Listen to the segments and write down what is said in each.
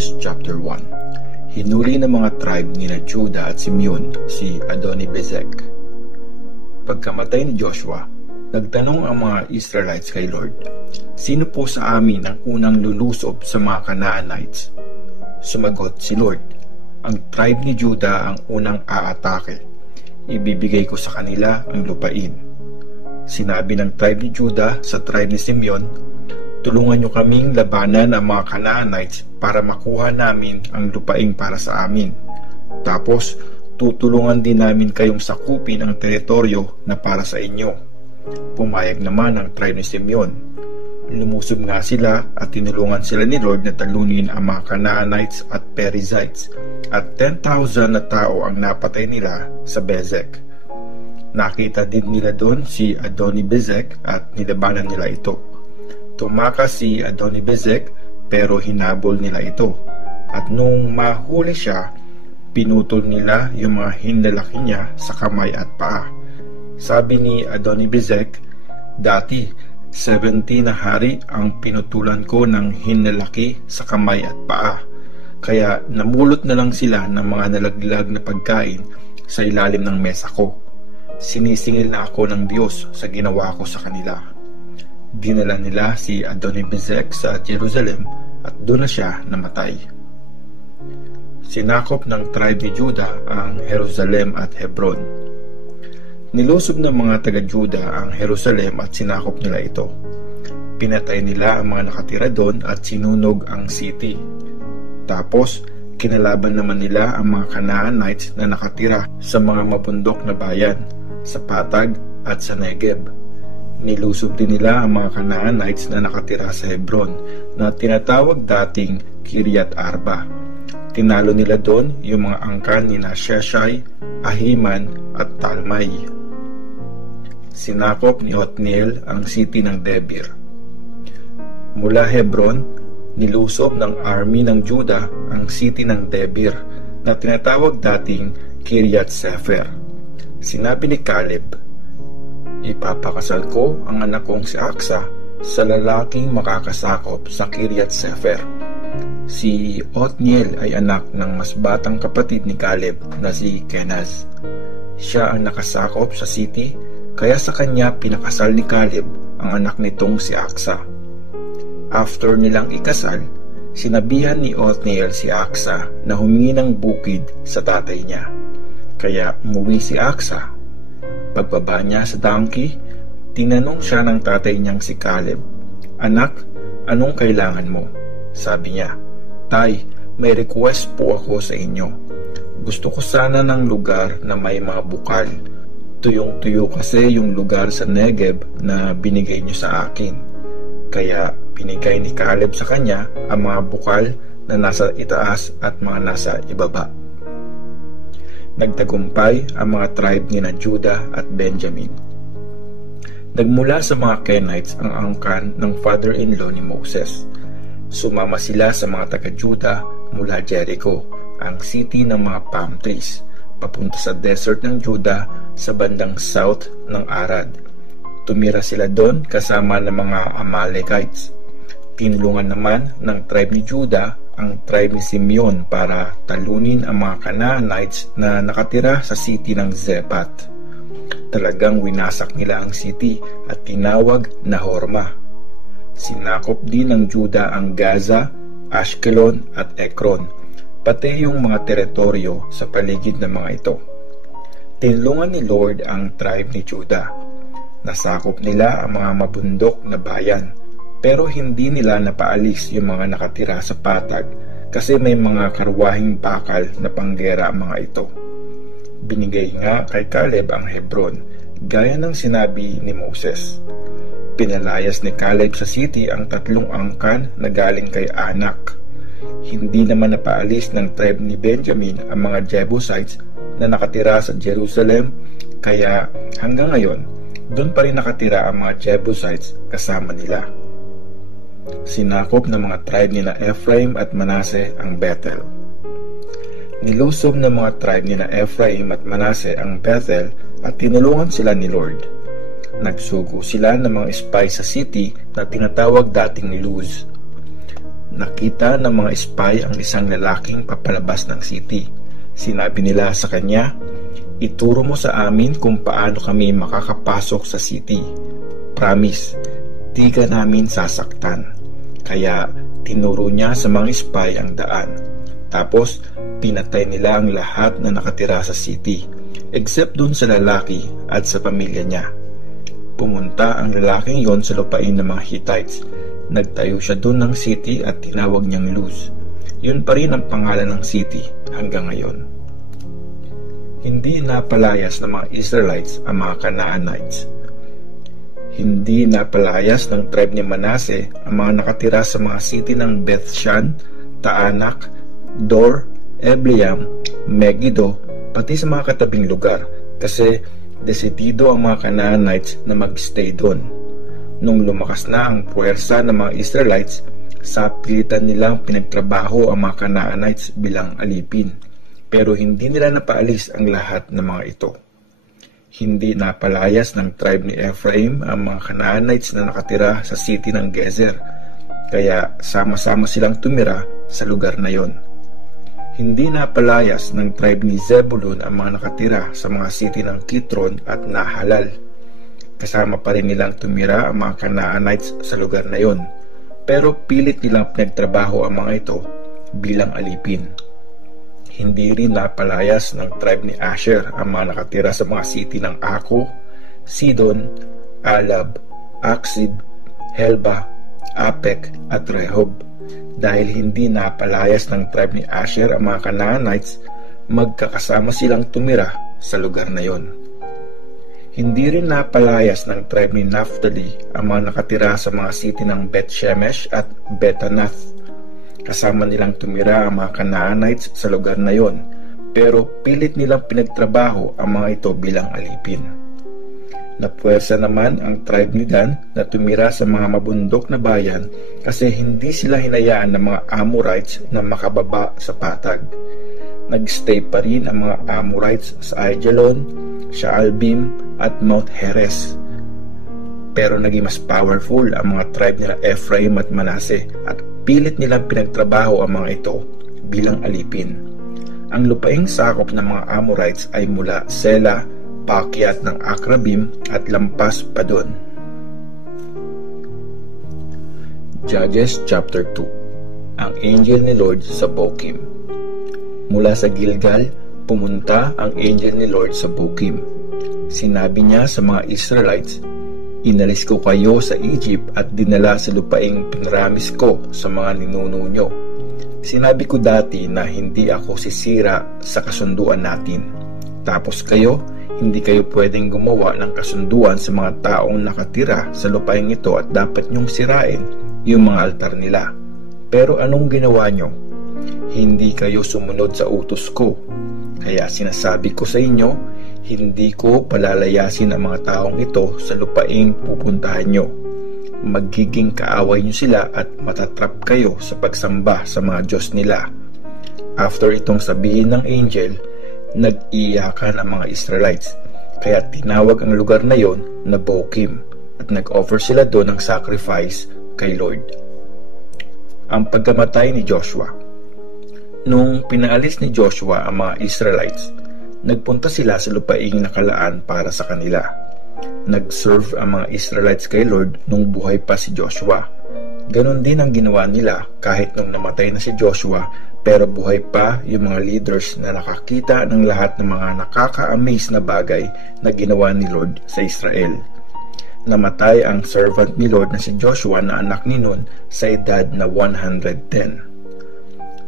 Judges chapter 1. Hinuli ng mga tribe nila Judah at Simeon si Adoni-Bezek. Pagkamatay ni Joshua, nagtanong ang mga Israelites kay Lord, "Sino po sa amin ang unang lulusob sa mga Canaanites?" Sumagot si Lord, "Ang tribe ni Judah ang unang aatake. Ibibigay ko sa kanila ang lupain." Sinabi ng tribe ni Judah sa tribe ni Simeon, "Tulungan niyo kaming labanan ang mga Canaanites para makuha namin ang lupain para sa amin. Tapos, tutulungan din namin kayong sakupin ang teritoryo na para sa inyo." Pumayag naman ang tribe ni Simeon. Lumusob nga sila at tinulungan sila ni Lord na talunin ang mga Canaanites at Perizzites, at 10,000 na tao ang napatay nila sa Bezek. Nakita din nila doon si Adoni-Bezek at nilabanan nila ito. Tumakas si Adoni-Bezek pero hinabol nila ito, at nung mahuli siya, pinutol nila yung mga hinlalaki niya sa kamay at paa. Sabi ni Adoni-Bezek, "Dati 70 na hari ang pinutulan ko ng hinlalaki sa kamay at paa, kaya namulot na lang sila ng mga nalaglag na pagkain sa ilalim ng mesa ko. Sinisingil na ako ng Diyos sa ginawa ko sa kanila." Dinala nila si Adoni-Bezek sa Jerusalem at doon na siya namatay. Sinakop ng tribe ni Judah ang Jerusalem at Hebron. Nilusob ng mga taga-Judah ang Jerusalem at sinakop nila ito. Pinatay nila ang mga nakatira doon at sinunog ang city. Tapos, kinalaban naman nila ang mga Canaanites na nakatira sa mga mabundok na bayan, sa Patag at sa Negeb. Nilusob din nila ang mga Canaanites na nakatira sa Hebron na tinatawag dating Kiryat Arba. Tinalo nila doon yung mga angkan ni Sheshai, Ahiman at Talmai. Sinakop ni Othniel ang city ng Debir. Mula Hebron, nilusob ng army ng Judah ang city ng Debir na tinatawag dating Kiryat Sefer. Sinabi ni Caleb, "Ipapakasal ko ang anak kong si Aksa sa lalaking makakasakop sa Kiryat Sefer." Si Othniel ay anak ng mas batang kapatid ni Caleb na si Kenaz. Siya ang nakasakop sa city, kaya sa kanya pinakasal ni Caleb ang anak nitong si Aksa. After nilang ikasal, sinabihan ni Othniel si Aksa na humingi ng bukid sa tatay niya. Kaya umuwi si Aksa. Pagbaba niya sa donkey, tinanong siya ng tatay niyang si Caleb, "Anak, anong kailangan mo?" Sabi niya, "Tay, may request po ako sa inyo. Gusto ko sana ng lugar na may mga bukal. Tuyong-tuyo kasi yung lugar sa Negeb na binigay niyo sa akin." Kaya binigay ni Caleb sa kanya ang mga bukal na nasa itaas at mga nasa ibaba. Nagtagumpay ang mga tribe ni Judah at Benjamin. Nagmula sa mga Kenites ang angkan ng father-in-law ni Moses. Sumama sila sa mga taga-Judah mula Jericho, ang city ng mga palm trees, papunta sa desert ng Judah sa bandang south ng Arad. Tumira sila doon kasama ng mga Amalekites. Tinulungan naman ng tribe ni Judah ang tribe ni Simeon para talunin ang mga Canaanites na nakatira sa city ng Zepat. Talagang winasak nila ang city at tinawag na Horma. Sinakop din ng Judah ang Gaza, Ashkelon at Ekron, pati yung mga teritoryo sa paligid ng mga ito. Tinulungan ni Lord ang tribe ni Judah. Nasakop nila ang mga mabundok na bayan, pero hindi nila napaalis yung mga nakatira sa Patag kasi may mga karwahing bakal na panggera ang mga ito. Binigay nga kay Caleb ang Hebron, gaya ng sinabi ni Moses. Pinalayas ni Caleb sa city ang 3 angkan na galing kay Anak. Hindi naman napaalis ng tribe ni Benjamin ang mga Jebusites na nakatira sa Jerusalem, kaya hanggang ngayon, doon pa rin nakatira ang mga Jebusites kasama nila. Sinakop ng mga tribe nila Ephraim at Manase ang Bethel. Nilusob ng mga tribe nila Ephraim at Manase ang Bethel at tinulungan sila ni Lord. Nagsugo sila ng mga espy sa city na tinatawag dating Luz. nakita ng mga spy ang isang lalaking papalabas ng city. Sinabi nila sa kanya, "Ituro mo sa amin kung paano kami makakapasok sa city. Promise, di ka namin sasaktan." Kaya tinuro niya sa mga spy ang daan. Tapos pinatay nila ang lahat na nakatira sa city, except dun sa lalaki at sa pamilya niya. Pumunta ang lalaking yon sa lupain ng mga Hittites. Nagtayo siya dun ng city at tinawag niyang Luz. Yun pa rin ang pangalan ng city hanggang ngayon. Hindi napalayas ng mga Israelites ang mga Canaanites. Hindi napalayas ng tribe ni Manase ang mga nakatira sa mga city ng Bethshan, Taanak, Dor, Ebleam, Megiddo, pati sa mga katabing lugar kasi desidido ang mga Canaanites na mag-stay doon. Nung lumakas na ang puwersa ng mga Israelites, sa pilitan nilang pinagtrabaho ang mga Canaanites bilang alipin, pero hindi nila napaalis ang lahat ng mga ito. Hindi napalayas ng tribe ni Ephraim ang mga Canaanites na nakatira sa city ng Gezer, kaya sama-sama silang tumira sa lugar na yon. Hindi napalayas ng tribe ni Zebulun ang mga nakatira sa mga city ng Kitron at Nahalal. Kasama pa rin nilang tumira ang mga Canaanites sa lugar na yon, pero pilit nilang pinagtrabaho ang mga ito bilang alipin. Hindi rin napalayas ng tribe ni Asher ang mga nakatira sa mga city ng Ako, Sidon, Alab, Aksib, Helba, Apek at Rehob. Dahil hindi napalayas ng tribe ni Asher ang mga Canaanites, magkakasama silang tumira sa lugar na yon. Hindi rin napalayas ng tribe ni Naphtali ang mga nakatira sa mga city ng Beth-Shemesh at Betanath. Kasama nilang tumira ang mga Canaanites sa lugar na yon, pero pilit nilang pinagtrabaho ang mga ito bilang alipin. Napuwersa naman ang tribe ni Dan na tumira sa mga mabundok na bayan kasi hindi sila hinayaan ng mga Amorites na makababa sa patag. Nagstay pa rin ang mga Amorites sa Aijalon, Shaalbim at Mount Heres. Pero naging mas powerful ang mga tribe nila Ephraim at Manase at pilit nilang pinagtrabaho ang mga ito bilang alipin. Ang lupaing sakop ng mga Amorites ay mula Sela, paakyat ng Akrabim at lampas pa doon. Judges chapter 2. Ang angel ni Lord sa Bokim. Mula sa Gilgal, pumunta ang angel ni Lord sa Bokim. Sinabi niya sa mga Israelites, "Inalis ko kayo sa Egypt at dinala sa lupaing pinramis ko sa mga ninuno nyo. Sinabi ko dati na hindi ako sisira sa kasunduan natin. Tapos kayo, hindi kayo pwedeng gumawa ng kasunduan sa mga taong nakatira sa lupaing ito at dapat nyong sirain yung mga altar nila. Pero anong ginawa nyo? Hindi kayo sumunod sa utos ko. Kaya sinasabi ko sa inyo, hindi ko palalayasin ang mga taong ito sa lupaing pupuntahan nyo. Magiging kaaway nyo sila at matatrap kayo sa pagsamba sa mga Diyos nila." After itong sabihin ng angel, nag-iyakan ang mga Israelites, kaya tinawag ang lugar na yon na Bokim at nag-offer sila doon ng sacrifice kay Lord. Ang pagkamatay ni Joshua. Nung pinaalis ni Joshua ang mga Israelites, nagpunta sila sa lupaing nakalaan para sa kanila. Nag-serve ang mga Israelites kay Lord nung buhay pa si Joshua. Ganon din ang ginawa nila kahit nung namatay na si Joshua, pero buhay pa yung mga leaders na nakakita ng lahat ng mga nakaka-amaze na bagay na ginawa ni Lord sa Israel. Namatay ang servant ni Lord na si Joshua na anak ni Nun sa edad na 110.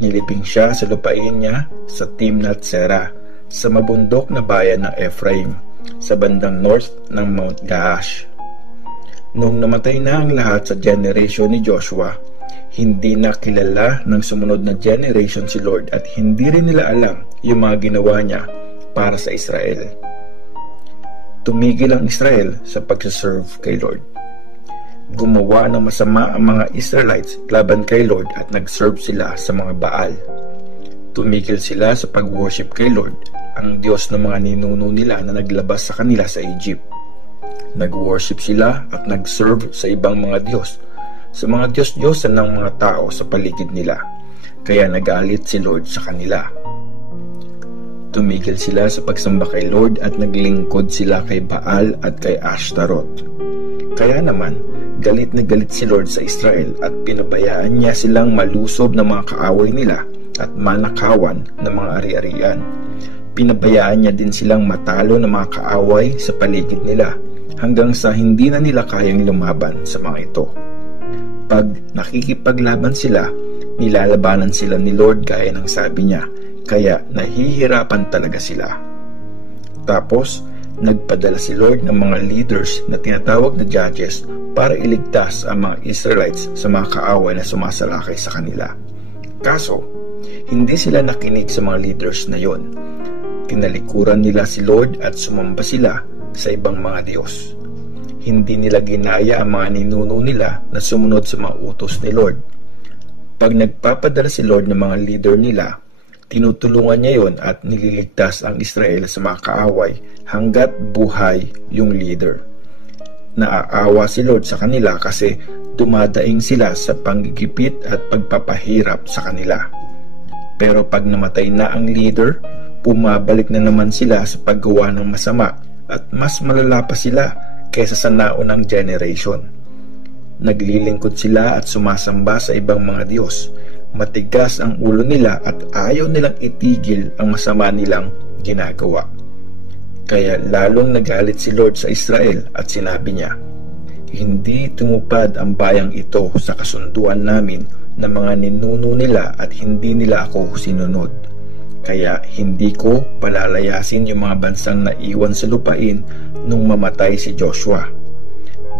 Nilibing siya sa lupain niya sa Timnath Serah, sa mabundok na bayan ng Ephraim, sa bandang north ng Mount Gaash. Nung namatay na ang lahat sa generation ni Joshua, hindi na kilala ng sumunod na generation si Lord at hindi rin nila alam yung mga ginawa niya para sa Israel. Tumigil ang Israel sa pagsaserve kay Lord. Gumawa ng masama ang mga Israelites laban kay Lord at nag-serve sila sa mga Baal. Tumigil sila sa pag-worship kay Lord, ang Diyos ng mga ninuno nila na naglabas sa kanila sa Egypt. Nag-worship sila at nag-serve sa ibang mga Diyos sa mga Diyos-Diyosan ng mga tao sa paligid nila, kaya nagalit si Lord sa kanila. Tumigil sila sa pagsamba kay Lord at naglingkod sila kay Baal at kay Ashtaroth. Kaya naman, galit na galit si Lord sa Israel at pinabayaan niya silang malusob ng mga kaaway nila at manakawan ng mga ari-arian. Pinabayaan niya din silang matalo ng mga kaaway sa paligid nila hanggang sa hindi na nila kayang lumaban sa mga ito. Pag nakikipaglaban sila, nilalabanan sila ni Lord gaya ng sabi niya, kaya nahihirapan talaga sila. Tapos, nagpadala si Lord ng mga leaders na tinatawag na judges para iligtas ang mga Israelites sa mga kaaway na sumasalakay sa kanila. Kaso, hindi sila nakinig sa mga leaders na yon. Tinalikuran nila si Lord at sumamba sila sa ibang mga Diyos. Hindi nila ginaya ang mga ninuno nila na sumunod sa mga utos ni Lord. Pag nagpapadala si Lord ng mga leader nila, tinutulungan niya yon at nililigtas ang Israel sa mga kaaway hanggat buhay yung leader. Naaawa si Lord sa kanila kasi dumadaing sila sa panggigipit at pagpapahirap sa kanila. Pero pag namatay na ang leader, pumabalik na naman sila sa paggawa ng masama at mas malala pa sila kaysa sa naunang generation. Naglilingkod sila at sumasamba sa ibang mga Diyos. Matigas ang ulo nila at ayaw nilang itigil ang masama nilang ginagawa. Kaya lalong nagalit si Lord sa Israel at sinabi niya, "Hindi tumupad ang bayang ito sa kasunduan namin ng mga ninuno nila at hindi nila ako sinunod. Kaya hindi ko palalayasin yung mga bansang naiwan sa lupain nung mamatay si Joshua.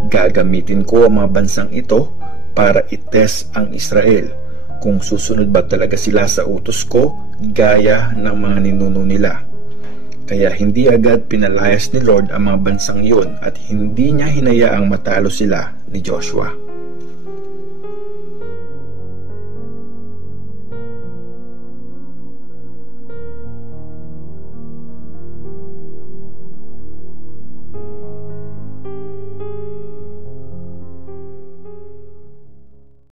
Gagamitin ko ang mga bansang ito para itest ang Israel kung susunod ba talaga sila sa utos ko gaya ng mga ninuno nila." Kaya hindi agad pinalayas ni Lord ang mga bansang yun at hindi niya hinayaang matalo sila ni Joshua.